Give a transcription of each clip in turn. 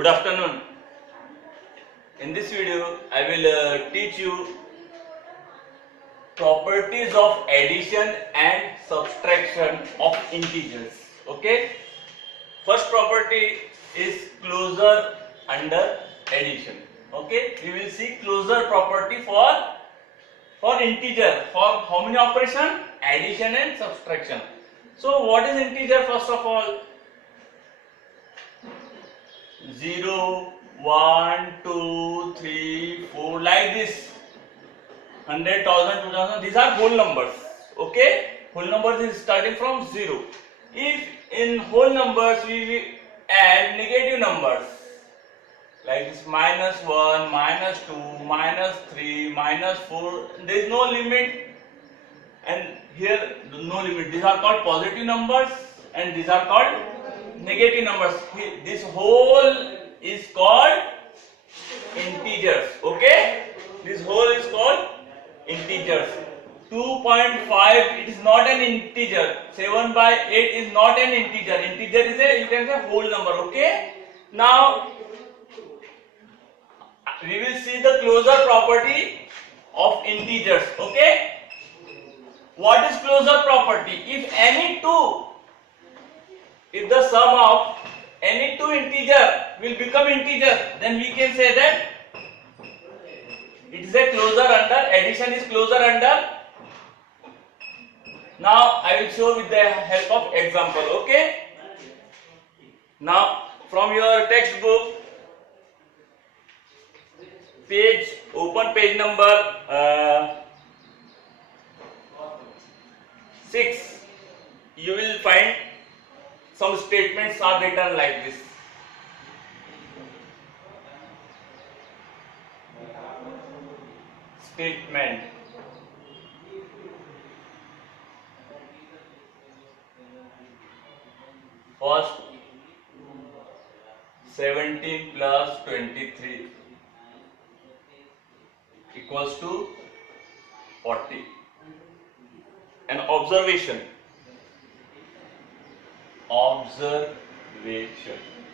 Good afternoon. In this video, I will teach you properties of addition and subtraction of integers. Okay. First property is closure under addition. Okay. We will see closure property for integer. For how many operation? Addition and subtraction. So what is integer first of all? 0, 1, 2, 3, 4, like this. 100,000, 2,000, these are whole numbers. Okay, whole numbers is starting from 0. If in whole numbers we add negative numbers like this, -1, -2, -3, -4, there is no limit, and here no limit. These are called positive numbers and these are called negative numbers. This whole is called integers. Okay, this whole is called integers. 2.5 it is not an integer. 7/8 is not an integer. Integer is a, you can say, whole number. Okay, now we will see the closure property of integers. Okay, what is closure property? If the sum of any two integer will become integer, then we can say that it is a closure under, addition is closure under. Now I will show with the help of example. Okay, now from your textbook page, open page number 6, you will find some statements are written like this. Statement. First, 17 plus 23 equals to 40. An observation.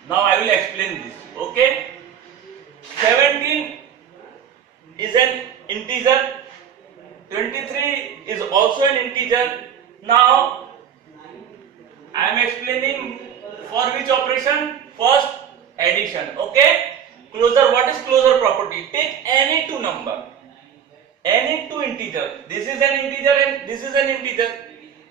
Now I will explain this. Okay, 17 is an integer, 23 is also an integer. Now I am explaining for which operation? First, addition. Okay, closure. What is closure property? Take any two number, any two integer. This is an integer and this is an integer.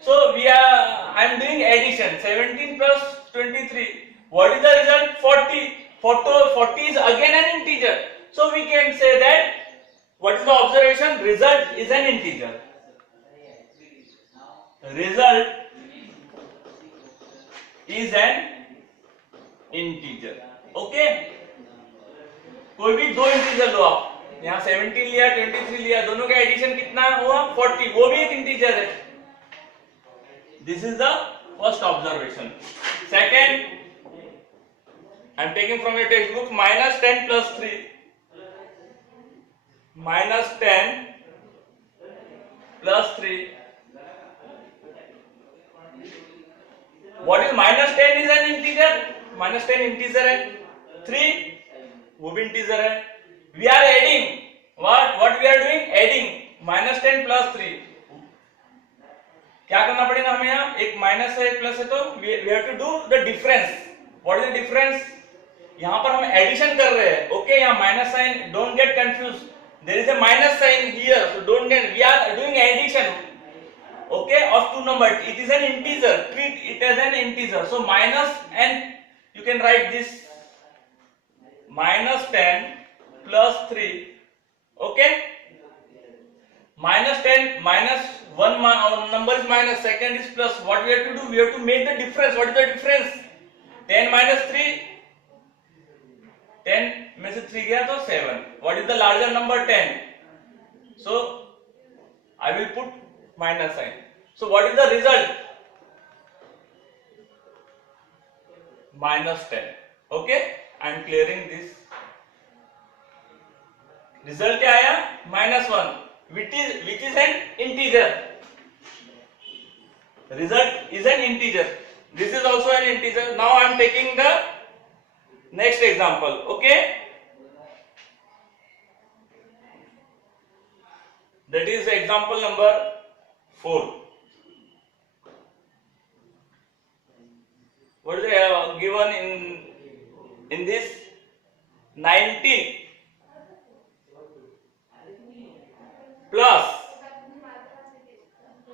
So I am doing addition. 17 plus 23. What is the result? 40. 40 is again an integer. So we can say that what is the observation? Result is an integer. Result is an integer. Okay. कोई भी दो integer लो आप. यहाँ 17 लिया, 23 लिया, दोनों का addition कितना हुआ? 40. वो भी एक इंटीजर है. This is the first observation. Second, I am taking from your textbook, -10 plus 3. -10 plus 3. What is -10 is an integer. -10 integer है. 3 वो भी integer है. We are adding. What we are doing? Adding. -10 plus 3. क्या करना पड़ेगा हमें? यहाँ एक माइनस है एक प्लस है, तो we have to do the difference. What is the difference? यहाँ पर हम एडिशन कर रहे हैं. ओके, यहाँ minus sign, don't get confused. There is a minus sign here, so don't get. We are doing addition. Okay, of two numbers. It is an integer. Treat it as an integer. So minus, and you can write this -10 plus 3. Okay. -10 minus one number is minus, second is plus. What we have to do? We have to make the difference. What is the difference? 10 minus 3. 10 में से 3 गया तो 7. What is the larger number? 10. So I will put minus sign. So what is the result? -10. Okay, I am clearing this. Result क्या आया? -1, which is an integer. Result is an integer. This is also an integer. Now I am taking the Next example, okay? That is example number 4. What is given in this? 19 plus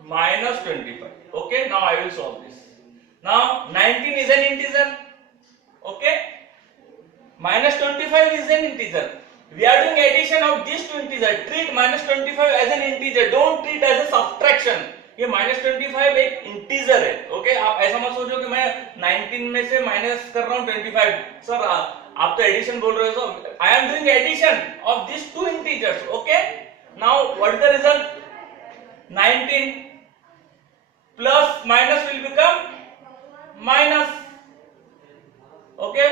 minus 25. Okay, now I will solve this. Now 19 is an integer. Okay, minus 25 is an integer. We are doing addition of these two integers. Treat minus 25 as an integer. Don't treat as a subtraction. ये minus 25 एक integer है. Okay, आप ऐसा मत सोचो कि मैं 19 में से minus कर रहा हूँ 25. सर आप तो addition बोल रहे हो. So I am doing addition of these two integers. Okay. Now what is the result? 19 plus minus will become minus. Okay,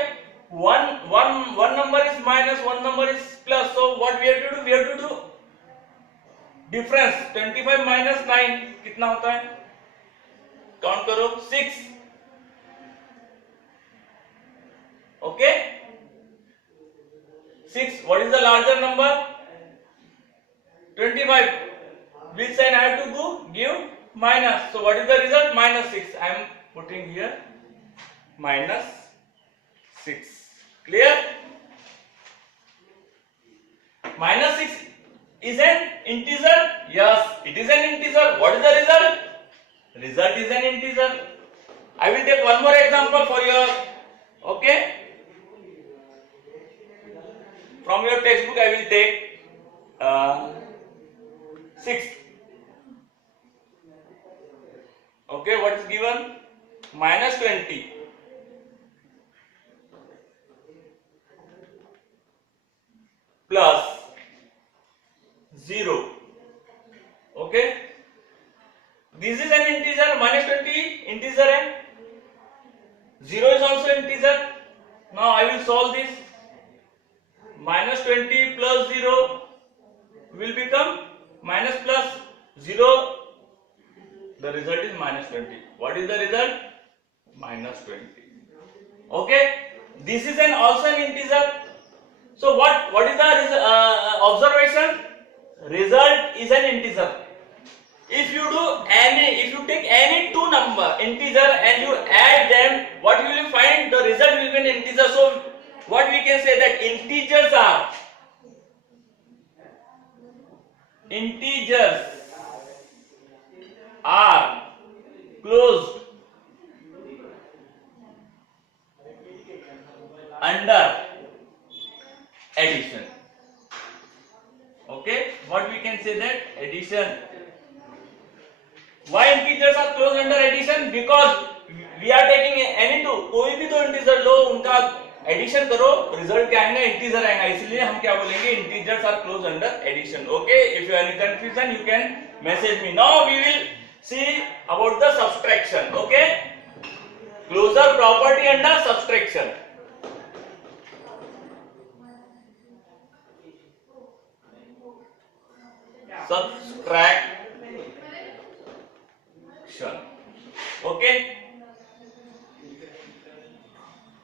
one number is minus, one number is plus. So what we have to do? We have to do difference. 25 minus 9 कितना होता है? Count करो. 6. Okay, 6. What is the larger number? 25. Which sign I have to do? Give minus. So what is the result? Minus 6. I am putting here minus 6. Clear? Minus 6 is an integer. Yes, it is an integer. What is the result? Result is an integer. I will take one more example for your. Okay, from your textbook I will take 6. Okay, what is given? Minus 20 plus 0. Okay, this is an integer. Minus 20 integer and 0 is also integer. Now I will solve this. Minus 20 plus 0 will become minus plus 0. The result is minus 20. What is the result? Minus 20. Okay, this is also an integer. So what is the observation? Result is an integer. If you take any two number integer and you add them, what you will find? The result will be an integer. So what we can say that integers are closed under addition. Okay, what we can say that addition. Why integers are closed under addition? Because we are taking any two, कोई भी दो integer लो, उनका addition करो, result क्या आएगा? Integer आएगा. इसलिए हम क्या बोलेंगे? Integers are closed under addition. Okay, if you have any confusion, you can message me. Now we will see about the subtraction. Okay, closure property under subtraction. Subtraction. Okay,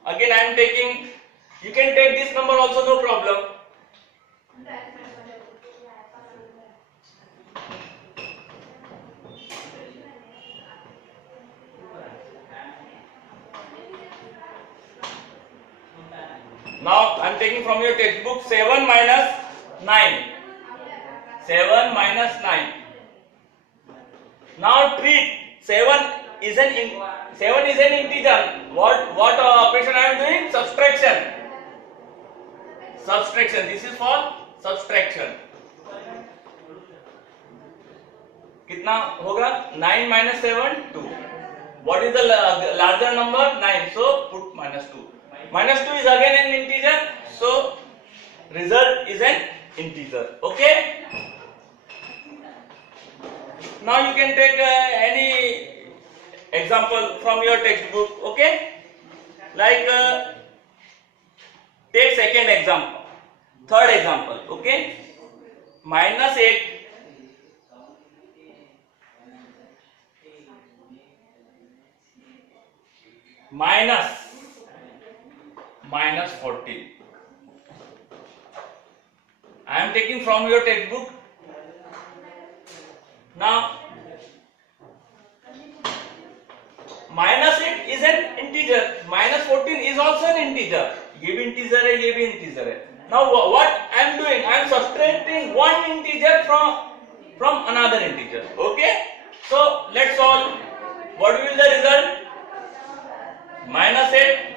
again I am taking, you can take this number also, no problem. Now I am taking from your textbook 7 minus 9. 7 minus 9. Now treat 7 is an integer. What operation I am doing? Subtraction. Subtraction. This is for subtraction. कितना होगा? 9 minus 7 2. What is the larger number? 9. So put minus 2. Minus 2 is again an integer. So result is an integer. Okay. Now you can take any example from your textbook. Okay, like take second example, third example. Okay, minus 8 minus minus 14. I am taking from your textbook. Now minus 8 is an integer, minus 14 is also an integer. ये भी integer है, ये भी integer है. Now what I am doing? I am subtracting one integer from another integer. Okay? So let's solve. What will the result? Minus 8.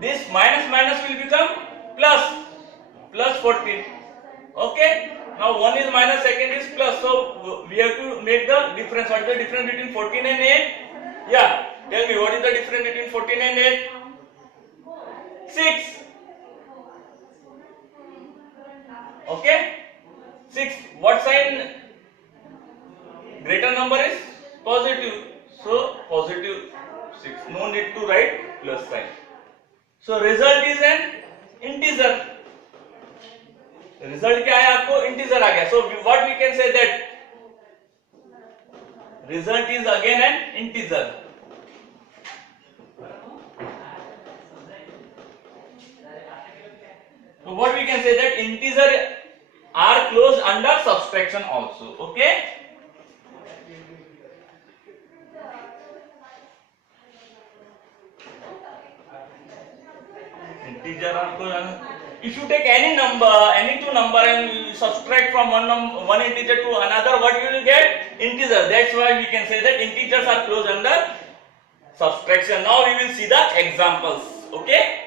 This minus minus will become plus 14. Okay? Now one is minus, second is plus. So we have to make the difference. What is the difference between 14 and 8? Yeah. Tell me, what is the difference between 14 and 8? 6. Okay? 6. What sign? Greater number is positive. So positive 6. No need to write plus sign. So result is an integer. Result क्या है आपको? Integer आ गया. So what we can say that result is again an integer. So what we can say that integer are closed under subtraction also. Okay? Integer are closed. If you take any number, any two number, and you subtract from one integer to another, what you will get? Integer. That's why we can say that integers are closed under subtraction. Now we will see the examples. Okay?